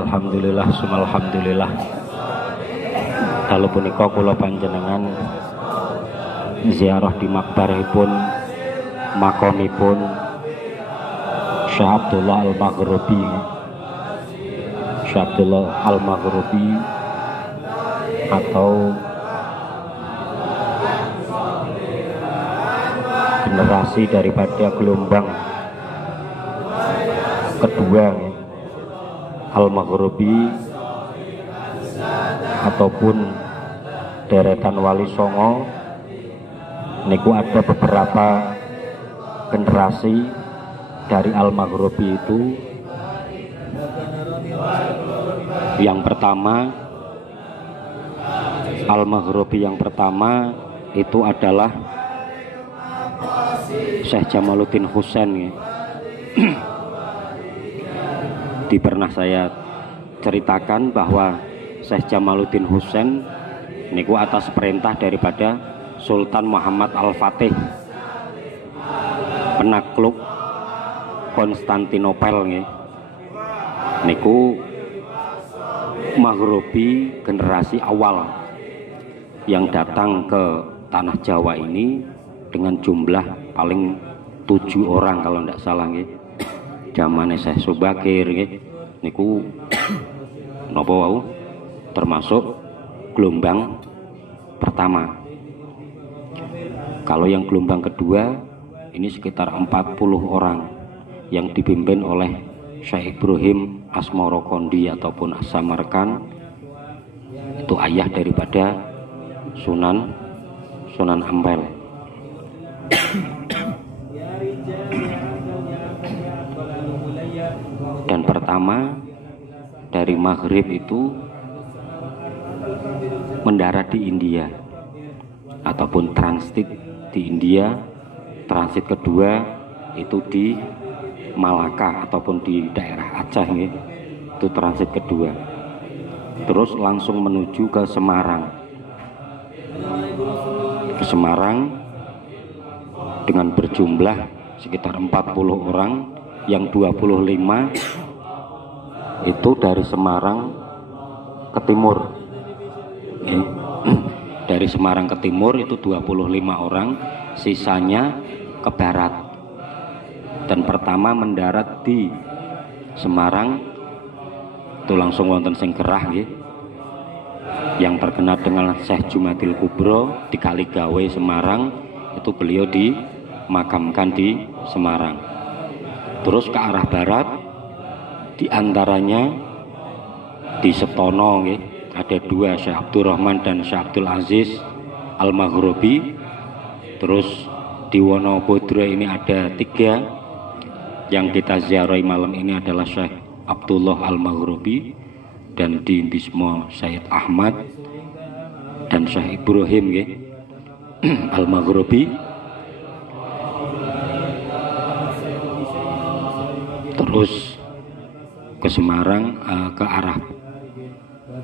Alhamdulillah, sumalhamdulillah. Dalu punika kula panjenengan ziarah di makbaripun makomipun Syekh Abdullah Al-Maghribi. Syekh Abdullah Al-Maghribi atau generasi daripada gelombang kedua Al-Maghribi ataupun deretan Wali Songo niku ada beberapa generasi dari Al-Maghribi itu. Yang pertama, Al-Maghribi yang pertama itu adalah Syekh Jamaluddin Husain. Di pernah saya ceritakan bahwa Syekh Jamaluddin Husain niku atas perintah daripada Sultan Muhammad Al-Fatih, penakluk Konstantinopel niku Maghribi generasi awal yang datang ke tanah Jawa ini dengan jumlah paling 7 orang kalau tidak salah zamane Syekh Subakir niku napa wau termasuk gelombang pertama. Kalau yang gelombang kedua ini sekitar 40 orang yang dipimpin oleh Syekh Ibrahim Asmorokondi ataupun As-Samarkan, itu ayah daripada Sunan Ampel. Dan pertama dari Maghrib itu mendarat di India ataupun transit di India. Transit kedua itu di Malaka ataupun di daerah Aceh itu transit kedua. Terus langsung menuju ke Semarang. Ke Semarang dengan berjumlah sekitar 40 orang, yang 25 itu dari Semarang ke timur. Dari Semarang ke timur itu 25 orang, sisanya ke barat. Dan pertama mendarat di Semarang itu langsung wonten sing gerah yang terkenal dengan Syekh Jumadil Kubro di Kaligawe Semarang, itu beliau dimakamkan di Semarang. Terus ke arah barat diantaranya di Setono ada 2, Syekh Abdurrahman dan Syekh Abdul Aziz Al-Maghribi. Terus di Wonobodro ini ada 3, yang kita ziarahi malam ini adalah Syekh Abdullah Al-Maghribi, dan di Bismo Syed Ahmad dan Syekh Ibrahim Al-Maghribi. Terus ke Semarang ke arah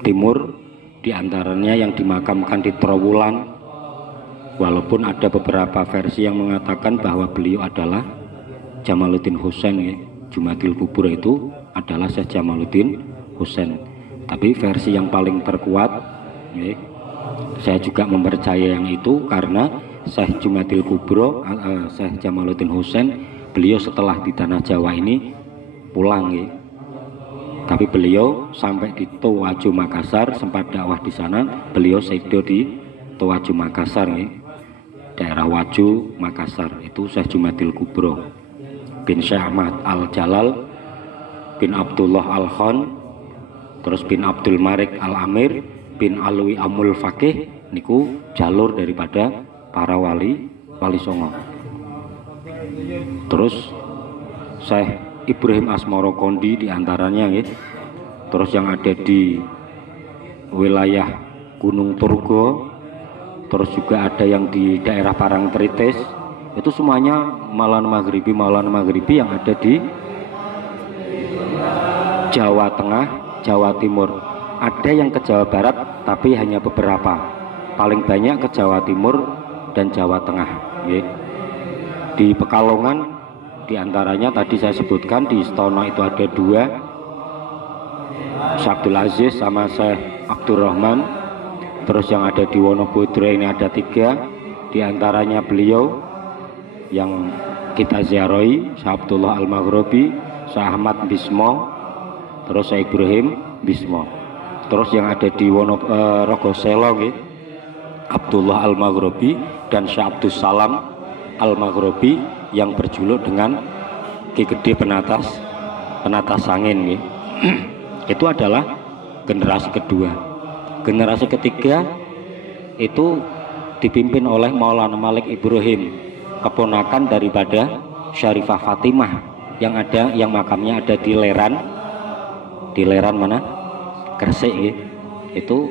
timur, diantaranya yang dimakamkan di Trowulan walaupun ada beberapa versi yang mengatakan bahwa beliau adalah Jamaluddin Husain ya. Jumadil Kubro itu adalah Syekh Jamaluddin Husain, tapi versi yang paling terkuat ya, saya juga mempercaya yang itu karena Syekh Jumadil Kubro, Syekh Jamaluddin Husain, beliau setelah di tanah Jawa ini pulang ya. Tapi beliau sampai di Towajo Makassar, sempat dakwah di sana. Beliau sedo di Towajo Makassar ya. Daerah Wajo Makassar itu Syekh Jumadil Kubro bin Syekh Ahmad Al-Jalal bin Abdullah Al-Khan, terus bin Abdul Malik Al-Amir bin Alwi Amul Fakih, niku jalur daripada para wali Songo. Terus Syekh Ibrahim Asmoro Kondi diantaranya ya. Terus yang ada di wilayah Gunung Turgo, terus juga ada yang di daerah Parangtritis, itu semuanya Maulana Maghribi yang ada di Jawa Tengah, Jawa Timur. Ada yang ke Jawa Barat tapi hanya beberapa, paling banyak ke Jawa Timur dan Jawa Tengah ya. Di Pekalongan diantaranya tadi saya sebutkan, di Stono itu ada dua, Syekh Abdul Aziz sama Syekh Abdurrahman. Terus yang ada di Wonobudra ini ada tiga, diantaranya beliau yang kita ziarahi, Syekh Abdullah Al-Maghribi, Syekh Ahmad Bismo, terus Syekh Ibrahim Bismo. Terus yang ada di Rogoselo Abdullah Al-Maghribi dan Syekh Abdus Salam Al-Maghribi yang berjuluk dengan Ki Gede Penatas Angin itu adalah generasi kedua. Generasi ketiga itu dipimpin oleh Maulana Malik Ibrahim, keponakan daripada Syarifah Fatimah yang makamnya ada di Leran mana? Gresik ya. Itu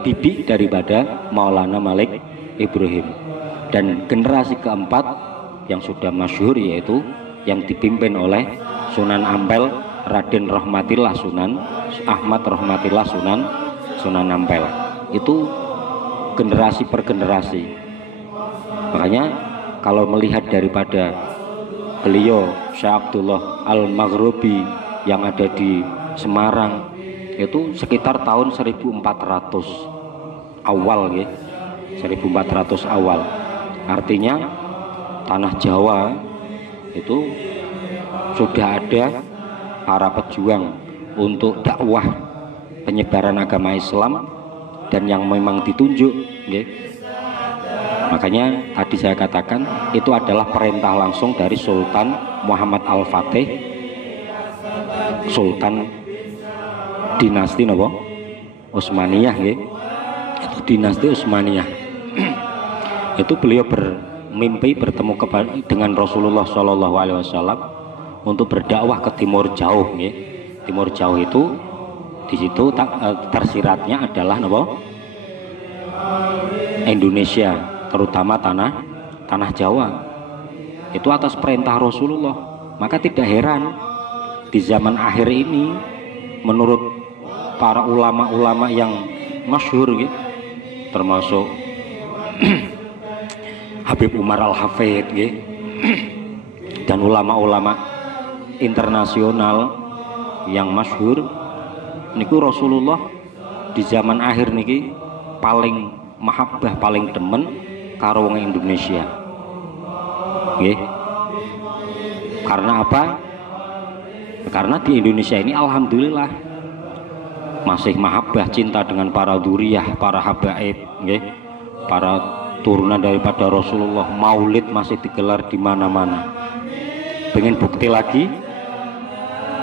bibi daripada Maulana Malik Ibrahim. Dan generasi keempat yang sudah masyhur yaitu yang dipimpin oleh Sunan Ampel Raden Rahmatillah Sunan Ahmad Rahmatillah Sunan Ampel. Itu generasi per generasi. Makanya kalau melihat daripada beliau Syekh Abdullah Al-Maghribi yang ada di Semarang itu sekitar tahun 1400 awal ya. 1400 awal. Artinya tanah Jawa itu sudah ada para pejuang untuk dakwah penyebaran agama Islam dan yang memang ditunjuk ya. Makanya tadi saya katakan itu adalah perintah langsung dari Sultan Muhammad Al-Fatih, Sultan dinasti Utsmaniyah ya. Itu dinasti Utsmaniyah. Itu beliau bermimpi bertemu dengan Rasulullah SAW untuk berdakwah ke Timur Jauh ya. Timur Jauh itu di situ tersiratnya adalah Indonesia, terutama tanah Jawa. Itu atas perintah Rasulullah. Maka tidak heran di zaman akhir ini menurut para ulama-ulama yang masyhur ya, termasuk Habib Umar Al-Hafidh ya, dan ulama-ulama internasional yang masyhur niku Rasulullah di zaman akhir niki paling mahabbah, paling demen karo wong Indonesia nggih. Karena apa? Karena di Indonesia ini alhamdulillah masih mahabbah, cinta dengan para dzurriyyah, para habaib nggih, para turunan daripada Rasulullah. Maulid masih digelar di mana-mana. Pengen bukti lagi,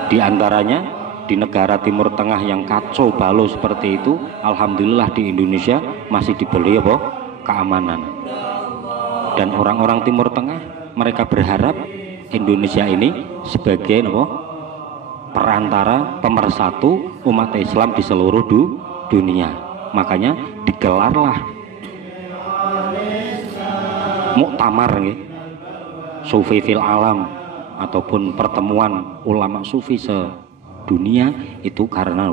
diantaranya di negara Timur Tengah yang kacau balau seperti itu, alhamdulillah di Indonesia masih diberi keamanan. Dan orang-orang Timur Tengah mereka berharap Indonesia ini sebagai perantara pemersatu umat Islam di seluruh dunia. Makanya digelarlah muktamar Sufi fil alam ataupun pertemuan ulama sufi sedunia itu karena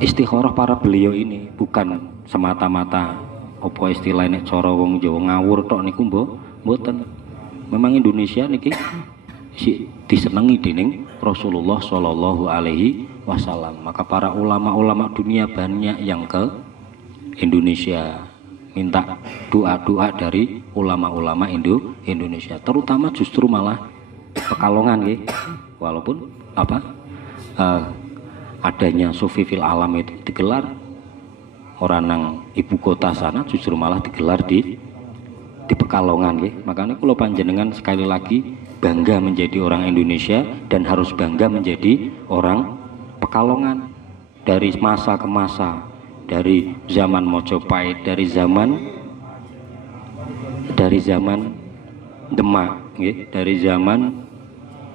istikharah para beliau ini, bukan semata-mata apa istilahnya cara wong Jawa ngawur tok niku mboten. Memang Indonesia niki disenengi dening Rasulullah Shallallahu Alaihi Wasallam. Maka para ulama-ulama dunia banyak yang ke Indonesia minta doa-doa dari ulama-ulama Indonesia, terutama justru malah Pekalongan nggih. Walaupun adanya Sufi fil Alam itu digelar orang nang ibu kota sana, justru malah digelar di Pekalongan nggih. Makanya kula panjenengan sekali lagi bangga menjadi orang Indonesia dan harus bangga menjadi orang Pekalongan. Dari masa ke masa, dari zaman Mojopahit, dari zaman Demak nggih, dari zaman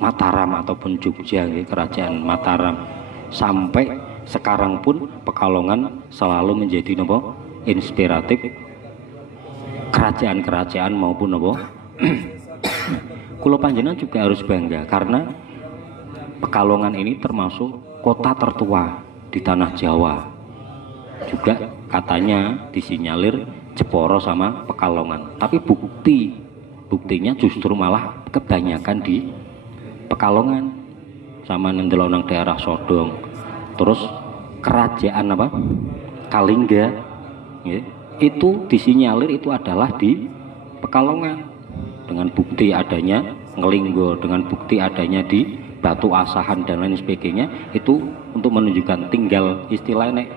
Mataram ataupun Jogja nggih, kerajaan Mataram, sampai sekarang pun Pekalongan selalu menjadi napa inspiratif kerajaan-kerajaan maupun napa kula panjenengan juga harus bangga karena Pekalongan ini termasuk kota tertua di tanah Jawa. Juga katanya disinyalir Jeporo sama Pekalongan, tapi buktinya justru malah kebanyakan di Pekalongan sama nendelok nang daerah Sodong. Terus kerajaan Kalingga ya, itu disinyalir itu adalah di Pekalongan, dengan bukti adanya Ngelinggo, dengan bukti adanya di Batu Asahan dan lain sebagainya. Itu untuk menunjukkan tinggal istilahnya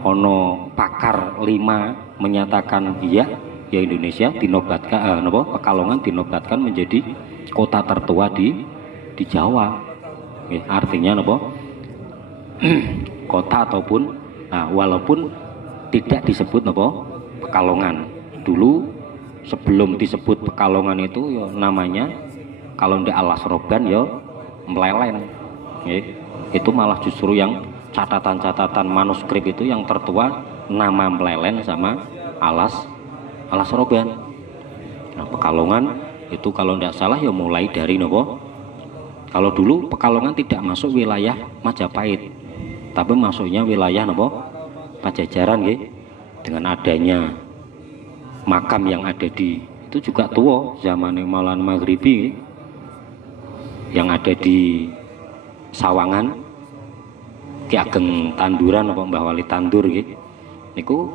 ono pakar 5 menyatakan iya ya Indonesia dinobatkan Pekalongan dinobatkan menjadi kota tertua di Jawa. Artinya kota ataupun walaupun tidak disebut Pekalongan. Dulu sebelum disebut Pekalongan itu ya namanya kalau di Alas Roban ya Mlelen. Itu malah justru yang catatan-catatan manuskrip itu yang tertua nama Mlelen sama Alas Roban. Nah, Pekalongan itu kalau tidak salah ya mulai dari kalau dulu Pekalongan tidak masuk wilayah Majapahit, tapi masuknya wilayah Pajajaran nggih. Dengan adanya makam yang ada di itu juga tua zaman Maulana Maghribi yang ada di Sawangan, Ki Ageng Tanduran Mbah Wali Tandur nggih. Niku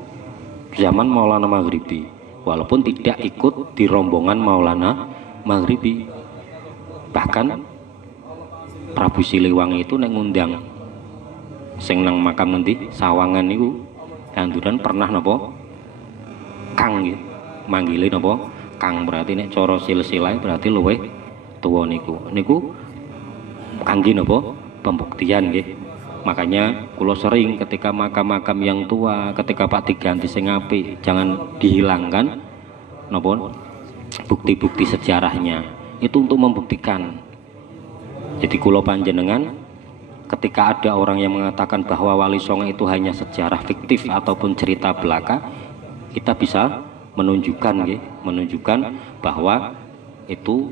zaman Maulana Maghribi, walaupun tidak ikut di rombongan Maulana Maghribi. Bahkan Prabu Siliwangi itu nek ngundang sing nang makam nanti Sawangan niku Tanduran pernah Kang nggih, manggile Kang, berarti nek cara silsilah berarti luwih tuwa niku kangge pembuktian nggih. Makanya kula sering ketika makam-makam yang tua ketika Pak diganti sing apik jangan dihilangkan bukti-bukti sejarahnya itu untuk membuktikan. Jadi kula panjenengan ketika ada orang yang mengatakan bahwa Wali Songo itu hanya sejarah fiktif ataupun cerita belaka, kita bisa menunjukkan bahwa itu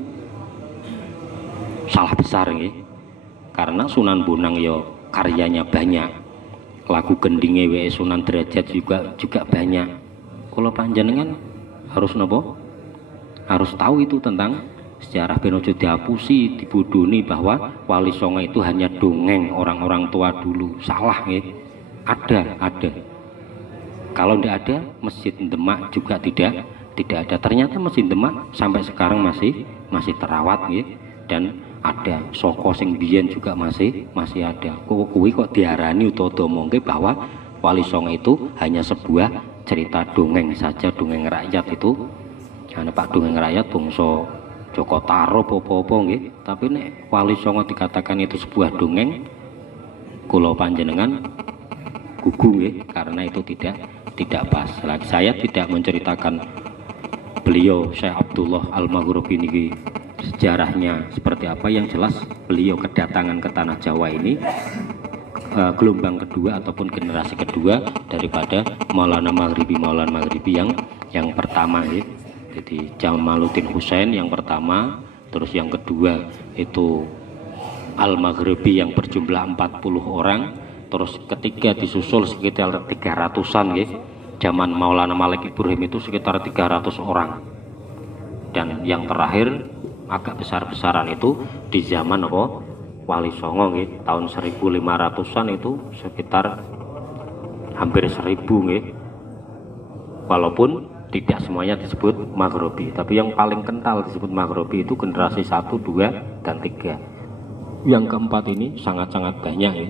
salah besar nggih. Karena Sunan Bonang ya karyanya banyak, lagu gendinge wae Sunan Derajat juga banyak. Kula panjenengan harus harus tahu itu tentang sejarah ben aja dihapusi, dibodoni bahwa Wali Songo itu hanya dongeng orang-orang tua dulu. Salah nggih. Ada. Kalau tidak ada, Masjid Demak juga tidak ada. Ternyata Masjid Demak sampai sekarang masih terawat nggih, dan ada saka sing biyen juga masih ada. Kuwi kok diarani utawa mongke bahwa Wali Songo itu hanya sebuah cerita dongeng saja, dongeng rakyat itu. Karena Pak dongeng rakyat bangsa Joko Taro apa-apa nggih. Tapi nek Wali Songo dikatakan itu sebuah dongeng, kula panjenengan gugu nggih, karena itu tidak pas. Lagi saya tidak menceritakan beliau Syekh Abdullah Al-Maghribi niki sejarahnya seperti apa. Yang jelas beliau kedatangan ke tanah Jawa ini gelombang kedua ataupun generasi kedua daripada Maulana Maghribi yang pertama nggih. Jadi Jamaluddin Husain yang pertama, terus yang kedua itu Al-Maghribi yang berjumlah 40 orang, terus ketiga disusul sekitar 300-an nggih, zaman Maulana Malik Ibrahim itu sekitar 300 orang. Dan yang terakhir agak besar-besaran itu di zaman apa? Wali Songo nggih, tahun 1500-an itu sekitar hampir 1000 nggih. Walaupun tidak semuanya disebut Maghribi, tapi yang paling kental disebut Maghribi itu generasi 1, 2, dan 3. Yang keempat ini sangat-sangat banyak ya.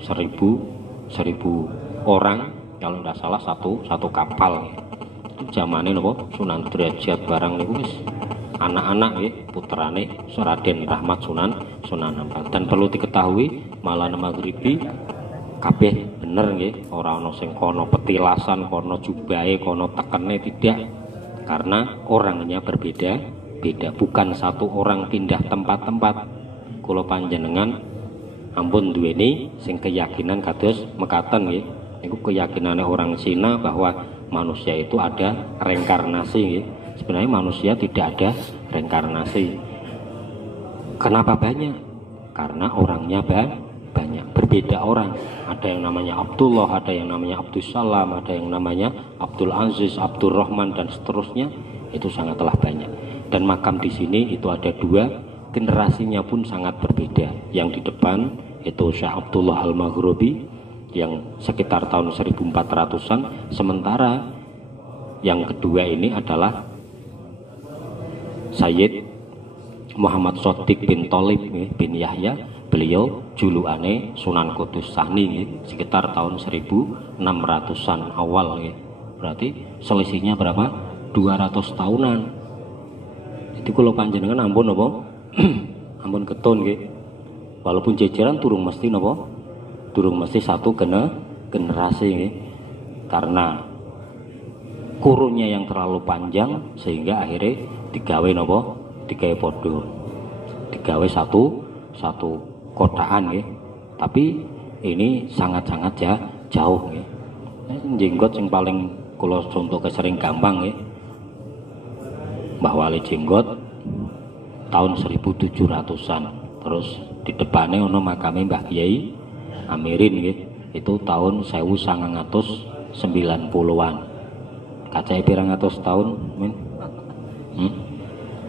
1000 orang kalau tidak salah satu kapal ya. Itu zamannya nopo Sunan Derajat barang niku wis anak-anak ya, putrane Raden Rahmat Sunan Ampel. Dan perlu diketahui Maulana Maghribi kabeh bener nggih, ora ana sing kono petilasan, kono jubahe, kono tekene, tidak. Karena orangnya berbeda, bukan satu orang pindah tempat-tempat. Kula panjenengan ampun duweni sing keyakinan kados mekaten nggih. Niku keyakinane orang Cina bahwa manusia itu ada reinkarnasi nggih. Sebenarnya manusia tidak ada reinkarnasi. Kenapa banyak? Karena orangnya banyak, berbeda orang. Ada yang namanya Abdullah, ada yang namanya Abdul Salam, ada yang namanya Abdul Aziz, Abdul Rahman, dan seterusnya. Itu sangatlah banyak. Dan makam di sini itu ada 2, generasinya pun sangat berbeda. Yang di depan itu Syekh Abdullah Al-Maghribi yang sekitar tahun 1400-an, sementara yang kedua ini adalah Sayyid Muhammad Shodiq bin Tholib bin Yahya. Beliau julukane Sunan Kudus Sani sekitar tahun 1600-an awal ya. Berarti selisihnya berapa? 200 tahunan. Jadi kalau panjenengan ampun apa? Ampun ketun nggih. Walaupun jajaran durung mesti napa? Durung mesti satu generasi nggih. Karena kurunnya yang terlalu panjang sehingga akhirnya digawe napa? Digawe padha. Digawe satu kotaan nggih. Tapi ini sangat-sangat jauh nggih. Jenggot yang paling kula contoh sering gampang nggih. Mbah Wali Jenggot tahun 1700-an. Terus di depannya ono makame Mbah Kiai Amirin nggih. Itu tahun 1990-an. Kacahe pirang atus tahun, min?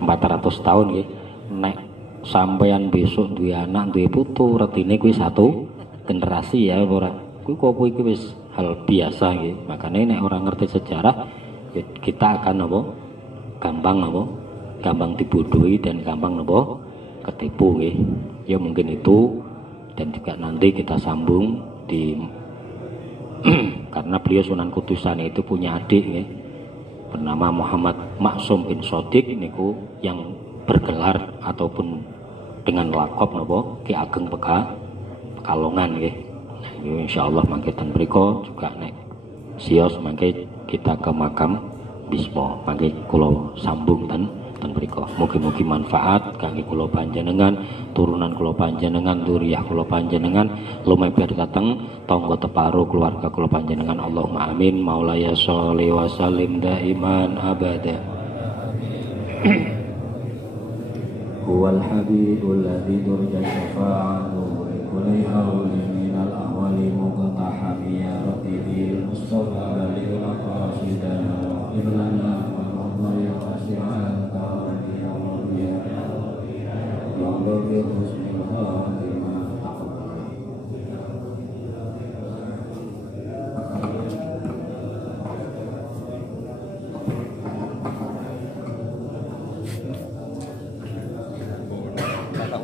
400 tahun nggih. Nek sampeyan besok duwe anak, duwe putu, retine kuwi satu generasi ya ora. Kuwi kok iki wis hal biasa nggih. Makane nek orang ngerti sejarah ya kita akan apa? Gampang dibodohi dan gampang apa? Ketipu nggih. Ya mungkin itu, dan juga nanti kita sambung di karena beliau Sunan Kudusan itu punya adik nggih. Bernama Muhammad Maksum bin Shodiq niku yang bergelar ataupun dengan lakop napa Ki Ageng Pekalongan nggih. Nah, insyaallah mangke ten mriku juga nek sios mangke kita ke makam Bisma. Mangke kula sambung ten mriku. Mugi-mugi manfaat kangge kula panjenengan, turunan kula panjenengan, dzurriyyah kula panjenengan, lumeber dateng tangga teparo keluarga kula panjenengan. Allahumma amin. Maulaya sholli wa sallim daiman abada. Huwal habibul ladzi turja syafa'atuhu li kulli hawlin minal ahwali muqtahami ya rabbi bil mustafa lil aqasidana ibnana wa Allah ya wasi'al ta'ala ya rabbi ya rabbi husnul khatimah. Tak